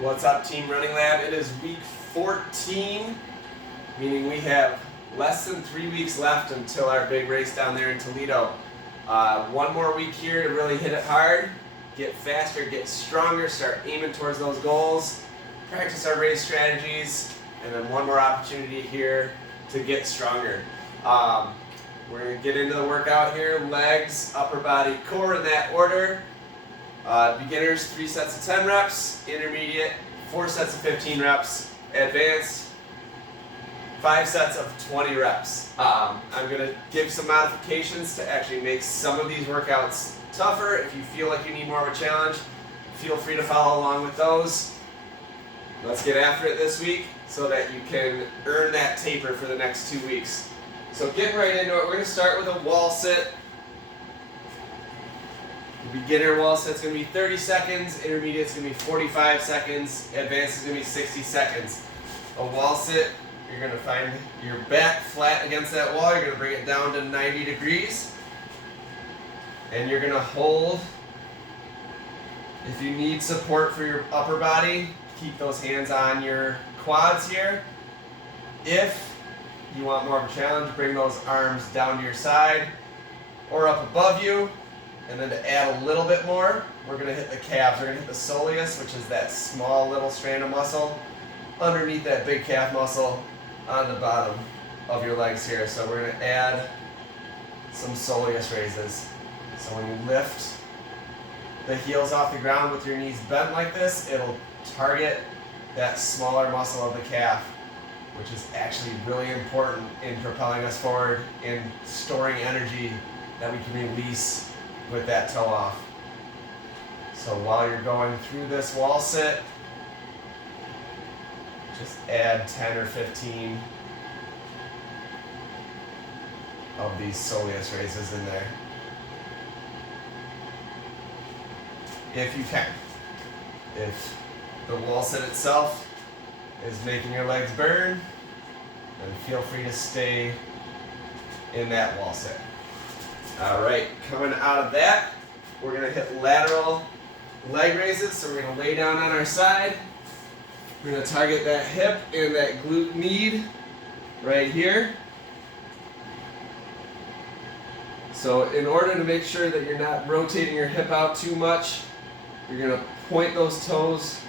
What's up, Team Running Lab? It is week 14, meaning we have less than 3 weeks left until our big race down there in Toledo. One more week here to really hit it hard, get faster, get stronger, start aiming towards those goals, practice our race strategies, and then one more opportunity here to get stronger. We're going to get into the workout here, legs, upper body, core in that order. Beginners, 3 sets of 10 reps, intermediate, 4 sets of 15 reps, advanced, 5 sets of 20 reps. I'm going to give some modifications to actually make some of these workouts tougher. If you feel like you need more of a challenge, feel free to follow along with those. Let's get after it this week so that you can earn that taper for the next 2 weeks. So getting right into it, we're going to start with a wall sit. The beginner wall sit's going to be 30 seconds, intermediate's going to be 45 seconds, advanced is going to be 60 seconds. A wall sit, you're going to find your back flat against that wall, you're going to bring it down to 90 degrees, and you're going to hold. If you need support for your upper body, keep those hands on your quads here. If you want more of a challenge, bring those arms down to your side or up above you. And then to add a little bit more, we're going to hit the calves. We're going to hit the soleus, which is that small little strand of muscle underneath that big calf muscle on the bottom of your legs here. So we're going to add some soleus raises. So when you lift the heels off the ground with your knees bent like this, it'll target that smaller muscle of the calf, which is actually really important in propelling us forward, in storing energy that we can release with that toe off. So while you're going through this wall sit, just add 10 or 15 of these soleus raises in there, if you can. If the wall sit itself is making your legs burn, then feel free to stay in that wall sit. All right, coming out of that, we're going to hit lateral leg raises. So we're going to lay down on our side. We're going to target that hip and that glute med right here. So in order to make sure that you're not rotating your hip out too much, you're going to point those toes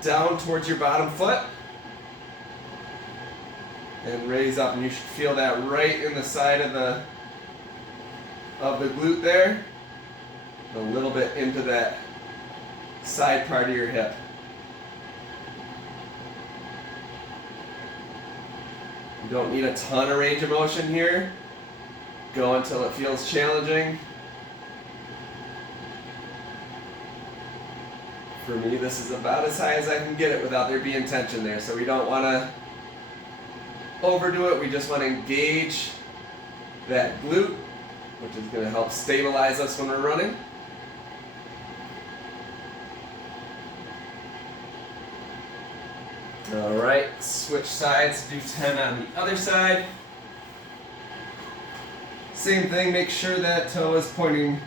down towards your bottom foot and raise up. And you should feel that right in the side of the glute there, a little bit into that side part of your hip. You don't need a ton of range of motion here. Go until it feels challenging. For me, this is about as high as I can get it without there being tension there. So we don't want to overdo it. We just want to engage that glute, which is going to help stabilize us when we're running. All right, switch sides, do 10 on the other side. Same thing, make sure that toe is pointing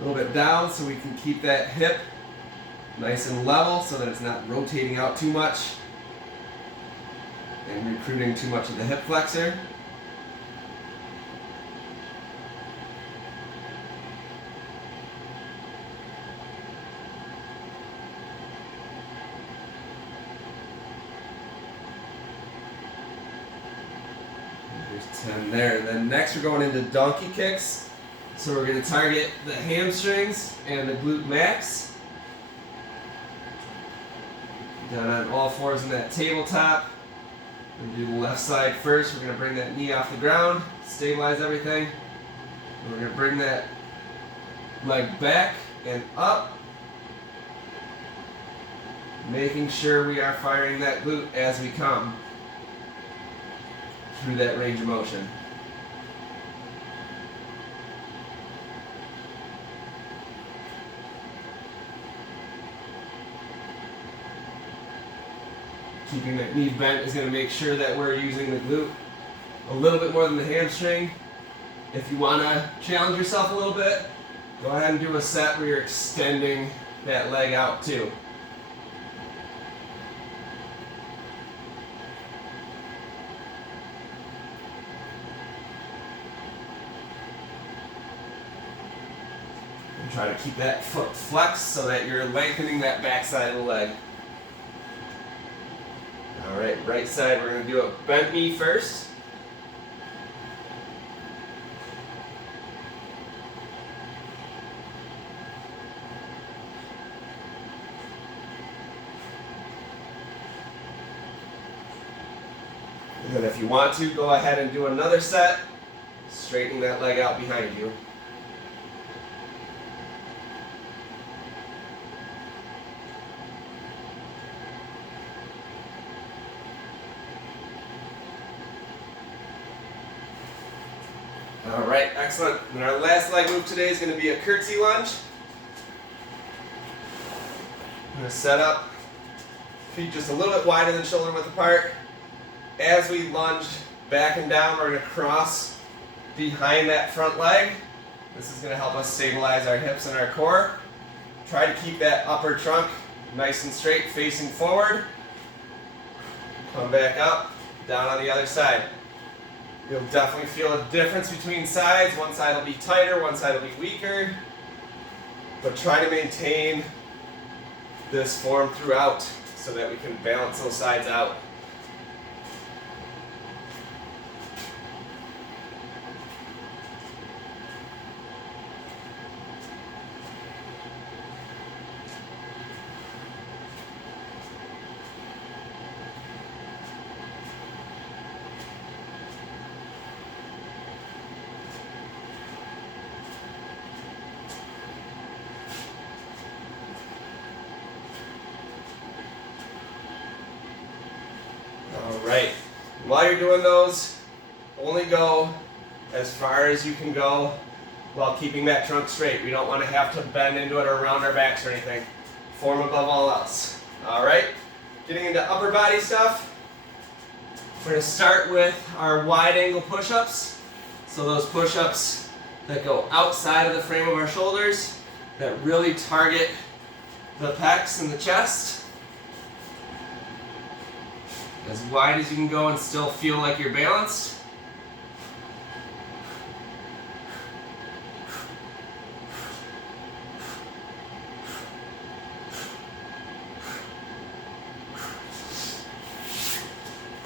a little bit down so we can keep that hip nice and level so that it's not rotating out too much and recruiting too much of the hip flexor. There's 10 there. And then next we're going into donkey kicks. So we're going to target the hamstrings and the glute max. Down on all fours in that tabletop. We're going to do the left side first. We're going to bring that knee off the ground, stabilize everything. And we're going to bring that leg back and up, making sure we are firing that glute as we come through that range of motion. Keeping that knee bent is going to make sure that we're using the glute a little bit more than the hamstring. If you want to challenge yourself a little bit, go ahead and do a set where you're extending that leg out too. And try to keep that foot flexed so that you're lengthening that back side of the leg. All right, right side, we're going to do a bent knee first. And then if you want to, go ahead and do another set, straightening that leg out behind you. All right, excellent. And our last leg move today is going to be a curtsy lunge. I'm going to set up, feet just a little bit wider than shoulder width apart. As we lunge back and down, we're going to cross behind that front leg. This is going to help us stabilize our hips and our core. Try to keep that upper trunk nice and straight, facing forward. Come back up, down on the other side. You'll definitely feel a difference between sides. One side will be tighter, one side will be weaker. But try to maintain this form throughout so that we can balance those sides out. Alright, while you're doing those, only go as far as you can go while keeping that trunk straight. We don't want to have to bend into it or around our backs or anything. Form above all else. Alright, getting into upper body stuff. We're going to start with our wide angle push-ups. So those push-ups that go outside of the frame of our shoulders, that really target the pecs and the chest. As wide as you can go and still feel like you're balanced.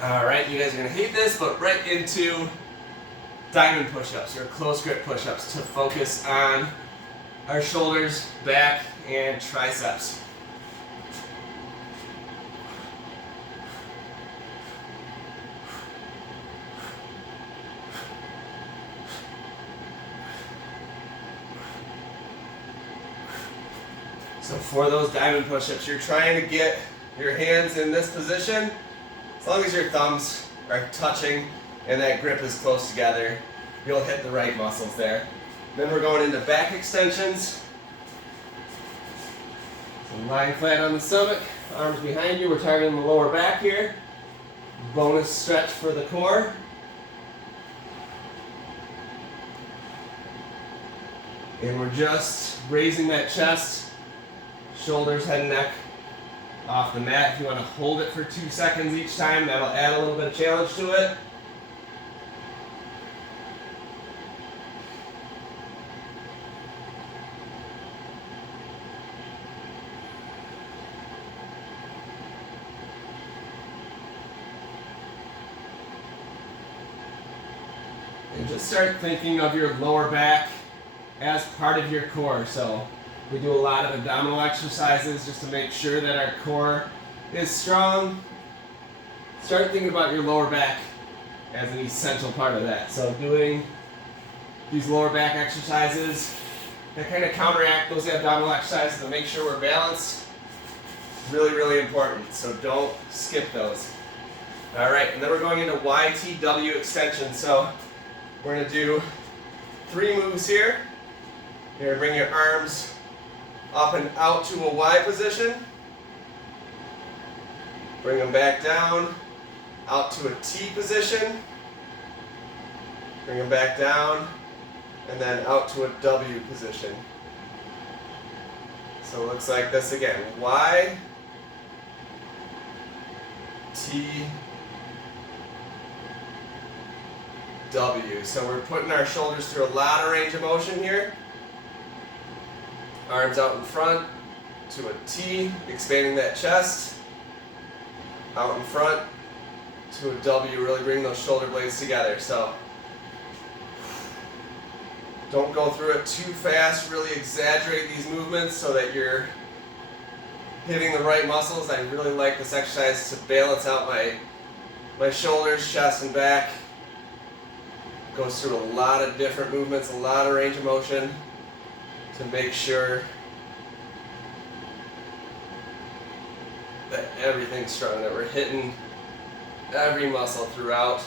All right, you guys are gonna hate this, but right into diamond push-ups or close grip push-ups to focus on our shoulders, back, and triceps. So for those diamond push-ups, you're trying to get your hands in this position. As long as your thumbs are touching and that grip is close together, you'll hit the right muscles there. Then we're going into back extensions. So lying flat on the stomach, arms behind you. We're targeting the lower back here. Bonus stretch for the core. And we're just raising that chest, shoulders, head and neck off the mat. If you want to hold it for 2 seconds each time, that'll add a little bit of challenge to it. And just start thinking of your lower back as part of your core. So we do a lot of abdominal exercises just to make sure that our core is strong. Start thinking about your lower back as an essential part of that. So doing these lower back exercises that kind of counteract those abdominal exercises to make sure we're balanced is really, really important. So don't skip those. All right, and then we're going into YTW extension. So we're going to do 3 moves here. You're going to bring your arms up and out to a Y position. Bring them back down, out to a T position. Bring them back down, and then out to a W position. So it looks like this again. Y, T, W. So we're putting our shoulders through a lot of range of motion here. Arms out in front to a T, expanding that chest. Out in front to a W, really bring those shoulder blades together. So don't go through it too fast, really exaggerate these movements so that you're hitting the right muscles. I really like this exercise to balance out my shoulders, chest, and back. Goes through a lot of different movements, a lot of range of motion to make sure that everything's strong, that we're hitting every muscle throughout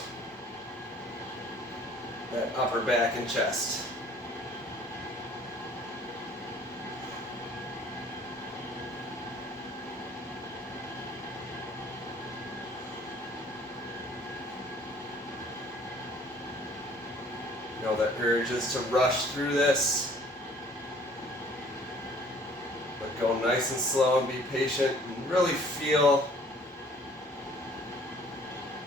that upper back and chest. You know, that urge is to rush through this, but go nice and slow and be patient and really feel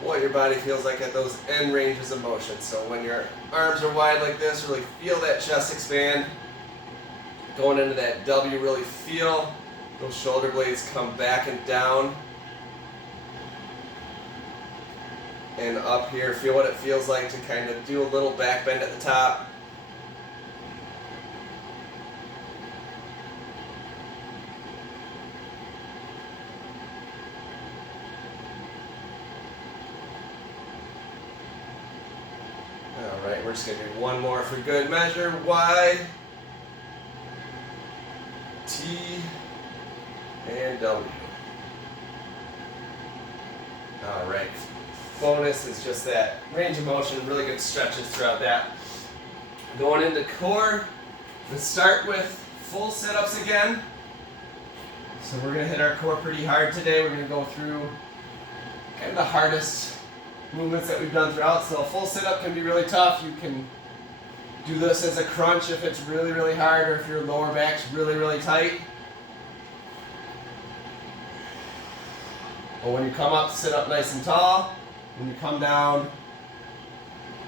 what your body feels like at those end ranges of motion. So when your arms are wide like this, really feel that chest expand. Going into that W, really feel those shoulder blades come back and down. And up here, feel what it feels like to kind of do a little back bend at the top. Alright, we're just going to do one more for good measure. Y, T, and W. Alright. Bonus is just that range of motion, really good stretches throughout that. Going into core, let's start with full sit-ups again. So we're going to hit our core pretty hard today. We're going to go through kind of the hardest movements that we've done throughout. So a full sit-up can be really tough. You can do this as a crunch if it's really, really hard, or if your lower back's really, really tight. But when you come up, sit up nice and tall. When you come down,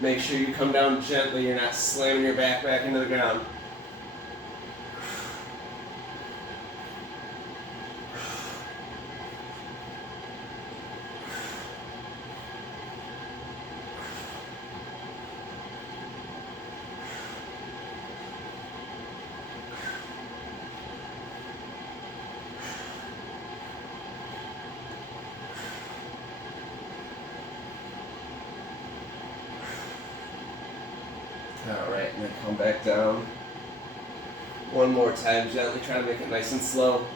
make sure you come down gently. You're not slamming your back into the ground. Alright, and then come back down. One more time, gently try to make it nice and slow.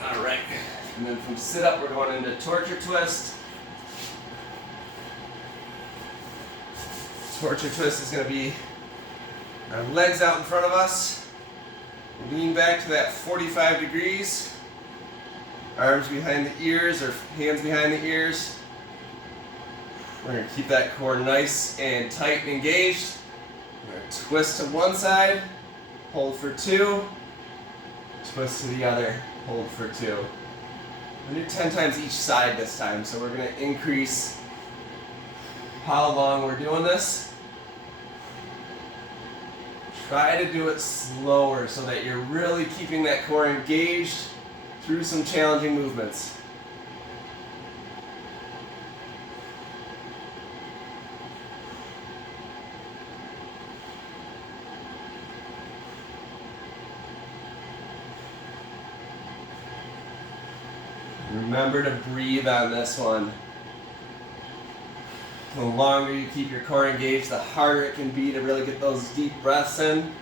Alright, and then from sit up, we're going into torture twist. Torture twist is going to be our legs out in front of us. Lean back to that 45 degrees. Arms behind the ears or hands behind the ears. We're going to keep that core nice and tight and engaged. We're going to twist to one side, hold for 2, twist to the other, hold for 2. We're going to do 10 times each side this time, so we're going to increase how long we're doing this. Try to do it slower so that you're really keeping that core engaged through some challenging movements. Remember to breathe on this one. The longer you keep your core engaged, the harder it can be to really get those deep breaths in.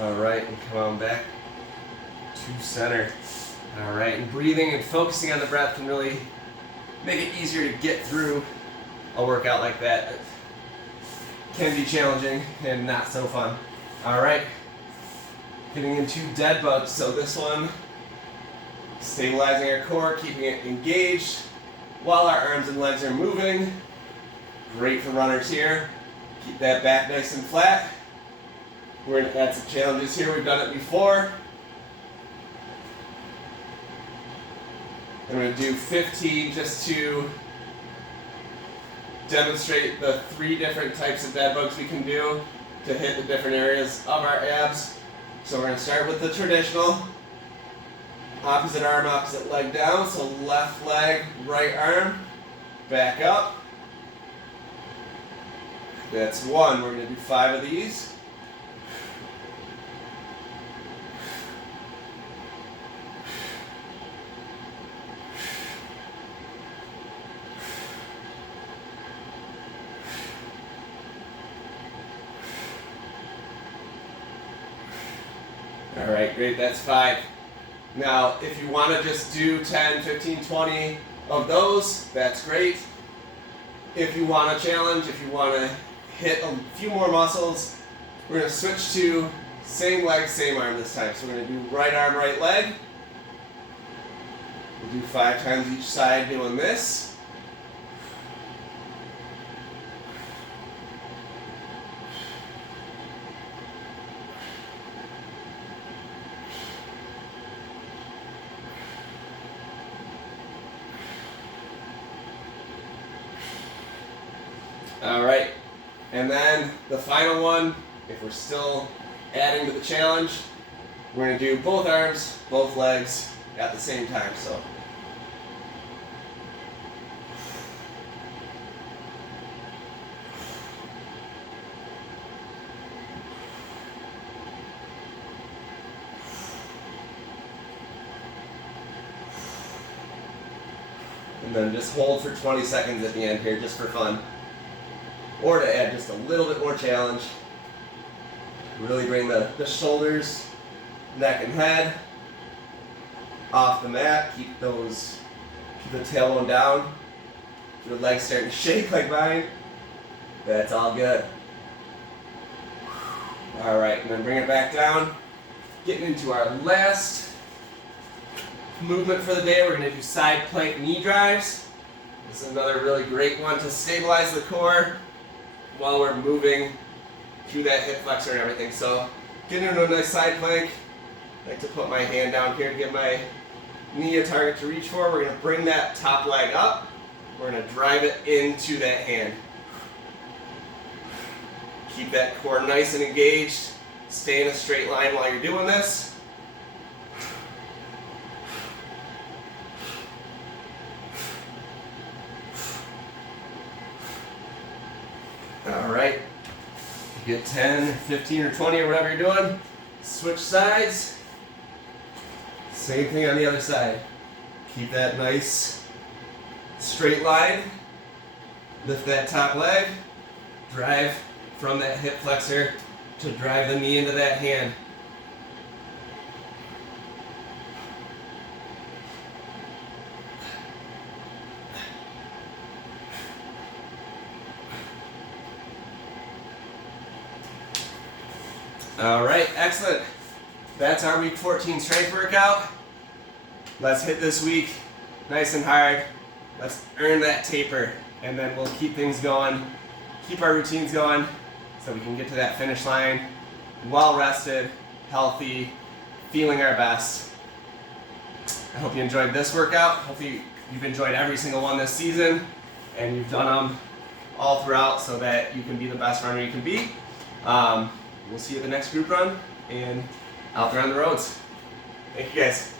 All right, and come on back to center. All right, and breathing and focusing on the breath can really make it easier to get through a workout like that. It can be challenging and not so fun. All right, getting into dead bugs. So this one, stabilizing our core, keeping it engaged while our arms and legs are moving. Great for runners here. Keep that back nice and flat. We're going to add some challenges here. We've done it before. I'm going to do 15 just to demonstrate the 3 different types of bed bugs we can do to hit the different areas of our abs. So we're going to start with the traditional opposite arm, opposite leg down. So left leg, right arm, back up. That's 1. We're going to do 5 of these. All right, great, that's 5. Now, if you want to just do 10, 15, 20 of those, that's great. If you want a challenge, if you want to hit a few more muscles, we're going to switch to same leg, same arm this time. So we're going to do right arm, right leg. We'll do 5 times each side doing this. All right, and then the final one, if we're still adding to the challenge, we're going to do both arms, both legs at the same time. So and then just hold for 20 seconds at the end here just for fun. Or to add just a little bit more challenge. Really bring the shoulders, neck and head off the mat. Keep the tailbone down. If your legs starting to shake like mine, that's all good. All right, and then bring it back down. Getting into our last movement for the day, we're going to do side plank knee drives. This is another really great one to stabilize the core while we're moving through that hip flexor and everything. So get into a nice side plank. I like to put my hand down here to get my knee a target to reach for. We're going to bring that top leg up. We're going to drive it into that hand. Keep that core nice and engaged. Stay in a straight line while you're doing this. All right, you get 10, 15, or 20, or whatever you're doing. Switch sides. Same thing on the other side. Keep that nice straight line. Lift that top leg. Drive from that hip flexor to drive the knee into that hand. All right, excellent. That's our week 14 strength workout. Let's hit this week nice and hard. Let's earn that taper, and then we'll keep things going, keep our routines going, so we can get to that finish line well rested, healthy, feeling our best. I hope you enjoyed this workout. Hopefully you've enjoyed every single one this season, and you've done them all throughout so that you can be the best runner you can be. We'll see you at the next group run and out there on the roads. Thank you guys.